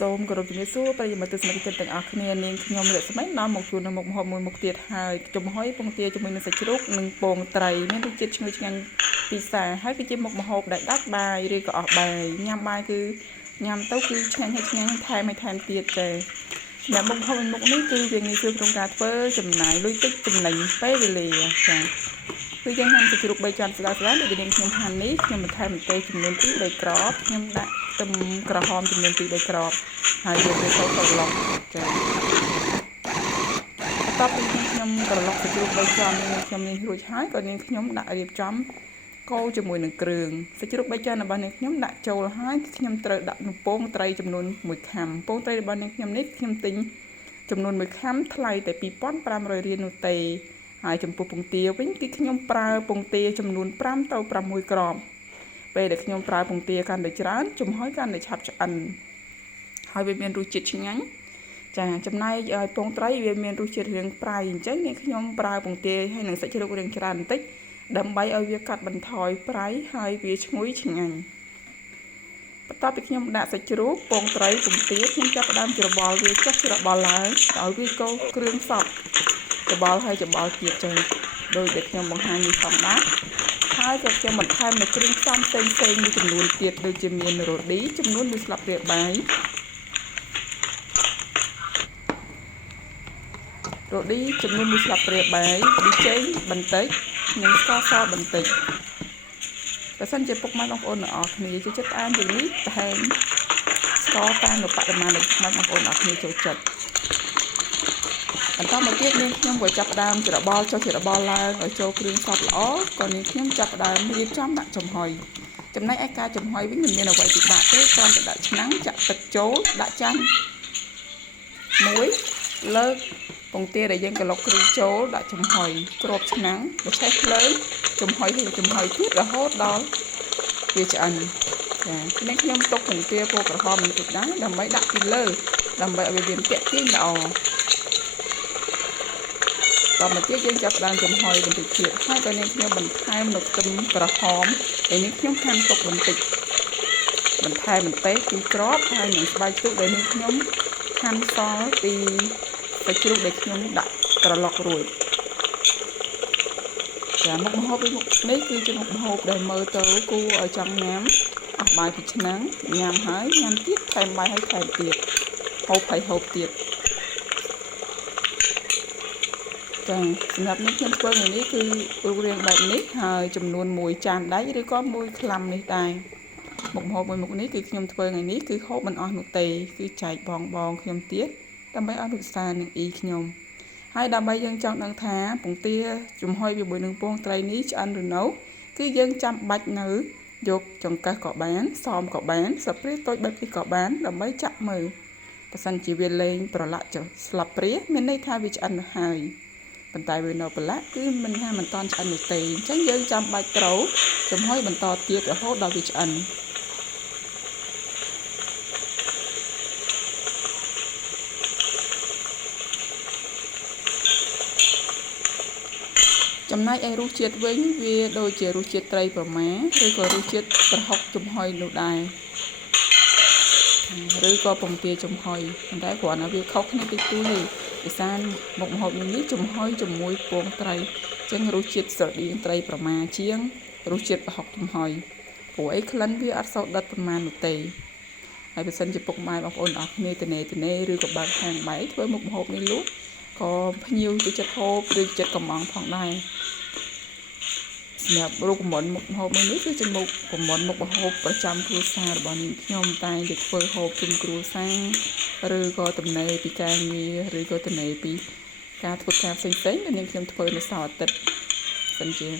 សូមគោរពជំរាបសួរប្រិយមិត្តទស្សនិកជនទាំងអស់គ្នានាងខ្ញុំរស្មីនាំមកជូននៅមុខម្ហូបមួយមុខទៀតហើយចំហុយពងទាជាមួយនឹងសាច់ជ្រូកនិងពងត្រីមានរសជាតិឈ្ងុយឆ្ងាញ់ពិសាហើយគឺជាមុខម្ហូបដែលដាច់បាយឬក៏អស់បាយញ៉ាំបាយគឺញ៉ាំទៅគឺឆ្ងាញ់ហើយឆ្ងាញ់ថែមទៀតចាសម្រាប់មុខម្ហូបមុខនេះគឺវាងាយស្រួលក្នុងការធ្វើចំណាយលុយតិចចំណេញពេលវេលាចាគឺយើងហាន់សាច់ជ្រូក3ជាន់ស្ដើងៗដូចនាងខ្ញុំហាន់នេះខ្ញុំបន្ថែមម្ទេសចំនួន2 3គ្រាប់ខ្ញុំដាក់ខ្ទឹមក្រហមចំនួន2 3គ្រាប់ហើយយើងទៅចូលក្រឡុកចាបន្ទាប់ពីខ្ញុំក្រឡុកសាច់ជ្រូក3ជាន់នេះខ្ញុំនេះរួចហើយក៏នាងខ្ញុំដាក់រៀបចំកូរជាមួយនឹងគ្រឿងសាច់ជ្រូក3ជាន់របស់នាងខ្ញុំដាក់ចូលហើយខ្ញុំត្រូវដាក់នំពងត្រីចំនួន1ខាំពងត្រីរបស់នាងខ្ញុំនេះខ្ញុំទិញចំនួន1ខាំថ្លៃតែ2500រៀលនោះទេហើយចំពោះពងទាវិញគឺខ្ញុំប្រើពងទាចំនួន5ទៅ6គ្រាប់ពេលដែលខ្ញុំប្រើពងទាកាន់តែច្រើនចំហុយកាន់តែឆាប់ឆ្អិនហើយវាមានរសជាតិឆ្ងាញ់ចាចំណែកឲ្យពងត្រីវាមានរសជាតិរាងប្រៃអញ្ចឹងនាងខ្ញុំប្រើពងទាហើយនឹងសាច់ជ្រូករាងច្រើនបន្តិចដើម្បីឲ្យវាកាត់បន្ថយប្រៃហើយវាឈ្ងុយឆ្ងាញ់បន្ទាប់ពីខ្ញុំដាក់សាច់ជ្រូកពងត្រីពងទាខ្ញុំចាប់ផ្ដើមច្របល់វាចុះច្របល់ឡើងឲ្យវាកូរគ្រឿងសព្វច្របល់ហើយច្របល់ទៀតចឹងដោយដែលខ្ញុំបង្ហាញនេះផងដែរហើយក៏ខ្ញុំបន្ថែមនៅគ្រឿងផ្សំផ្សេងមួយចំនួនទៀតដូចជាមានរ៉ូឌីចំនួន1ស្លាបព្រាបាយរ៉ូឌីចំនួន1ស្លាបព្រាបាយប៊ីចេងបន្តិចនិងស្ករសបន្តិចបើសិនជាពុកម៉ែបងប្អូនទាំងអស់គ្នាចូលចិត្តផ្អែមយ៉ាងនេះបន្ថែមស្ករតាមនៅបរិមាណដែលពុកម៉ែបងប្អូនទាំងអស់គ្នាចូលចិត្តបន្តមកទៀតនាងខ្ញុំក៏ចាប់ផ្ដើមច្របល់ចុះច្របល់ឡើងឲ្យចូលគ្រឿងសព្វល្អក៏នាងខ្ញុំចាប់ផ្ដើមរៀបចំដាក់ចំហុយចំណែកឯការចំហុយវិញមិនមានអ្វីពិបាកទេគ្រាន់តែដាក់ឆ្នាំងចាក់ទឹកចូលដាក់ចានមួយលើកពងទាដែលយើងកឡុកគ្រឿងចូលដាក់ចំហុយគ្របឆ្នាំងបើឆេះភ្លើងចំហុយទៀតរហូតដល់វាឆ្អិនចានាងខ្ញុំទុកពងទាពណ៌ក្រហមបន្តិចដែរដើម្បីដាក់ពីលើដើម្បីឲ្យវាមានពាក់ទាញល្អតមកទៀតយើងចាប់ផ្ដើមចំហុយបន្តិចទៀតហើយក៏នាងខ្ញុំបន្ថែមនៅខ្ទឹមក្រហមដែលនាងខ្ញុំហាន់ទុកបន្តិចបន្ថែមម្ទេស2គ្រាប់ហើយនឹងស្បែកជូរដែលនាងខ្ញុំហាន់សល់ពីសាច់ជ្រូកដែលខ្ញុំដាក់ក្រឡុករួចចាមុខម្ហូបនេះគឺជាមុខម្ហូបដែលមើលទៅគួរឲ្យចង់ញ៉ាំអស់បាយពីឆ្នាំងញ៉ាំហើយញ៉ាំទៀតថែមបាយហើយថែមទៀតហូបទៀតចាសម្រាប់នេះខ្ញុំធ្វើថ្ងៃនេះគឺរូបរាងបែបនេះហើយចំនួន1ចានដៃឬក៏1ក្លាំនេះដែរមុខម្ហូបមួយមុខនេះគឺខ្ញុំធ្វើថ្ងៃនេះគឺហូបមិនអស់នោះទេគឺចែកបងខ្ញុំទៀតដើម្បីឲ្យពិសានឹងអ៊ីខ្ញុំហើយដើម្បីយើងចង់ដឹងថាពងទាចំហុយជាមួយនឹងពងត្រីនេះឆ្អិនឬនៅគឺយើងចាំបាច់នៅយកចង្កឹះក៏បានសមក៏បានស្លាបព្រាតូចបែបនេះក៏បានដើម្បីចាក់មើលបើសិនជាវាលែងប្រឡាក់ចុះស្លាបព្រាមានន័យថាវាឆ្អិនហើយប៉ុន្តែវានៅប្រឡាក់គឺមិនថាមិនតាន់ឆ្អិននោះទេអញ្ចឹងយើងចាំបាច់ត្រូវចំហុយបន្តទៀតរហូតដល់វាឆ្អិនចំណែកឯរសជាតិវិញវាដូចជារសជាតិត្រីប្រម៉ាឬក៏រសជាតិប្រហុកចំហុយនោះដែរឬក៏ពងទាចំហុយប៉ុន្តែគ្រាន់តែវាខុសគ្នាតិចតួចទេភាសាមុខម្ហូបនេះចំហុយជាមួយពងត្រីអញ្ចឹងរសជាតិស្រដៀងត្រីប្រម៉ាជាងរសជាតិប្រហុកចំហុយព្រោះអីក្លិនវាអត់សូវដិតប្រមាណនោះទេហើយបើសិនជាពុកម៉ែបងប្អូនអស់គ្នាទនេឬក៏បើកហាងបាយធ្វើមុខម្ហូបនេះលក់ក៏ភ្ញៀវទៅចិត្តហូបឬចិត្តកំងផងដែរសម្រាប់រូបមន្តមុខម្ហូបនេះគឺជាមុខមន្តមុខម្ហូបប្រចាំគ្រួសាររបស់ខ្ញុំតែងតែធ្វើហូបជុំគ្រួសារឬក៏ទំនេរពីការងារឬក៏ទំនេរពីការធ្វើការផ្សេងដែលនាងខ្ញុំធ្វើនៅសៅរ៍អាទិត្យសិនជា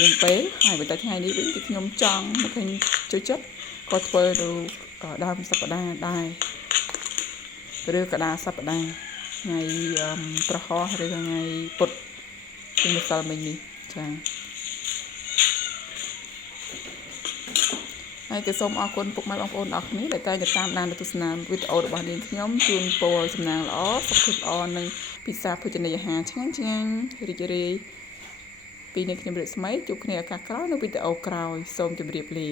មានពេលហើយបន្តិចថ្ងៃនេះវិញគឺខ្ញុំចង់មកឃើញជួយចិត្តក៏ធ្វើនៅដើមសប្តាហ៍ដែរឬក៏ដើមសប្តាហ៍ថ្ងៃប្រហោះឬថ្ងៃពុធជាម្សិលមិញនេះចាហើយក៏សូមអរគុណពុកម៉ែបងប្អូនអរគ្នាដែលតែងតែតាមដានទស្សនាវីដេអូរបស់នាងខ្ញុំជូនពរសំណាងល្អសុខភាពល្អនិងពិសាភោជនីយអាហារឆ្ងាញ់រីករាយពីនាងខ្ញុំរស្មីជួបគ្នាឱកាសក្រោយនៅវីដេអូក្រោយសូមជម្រាបលា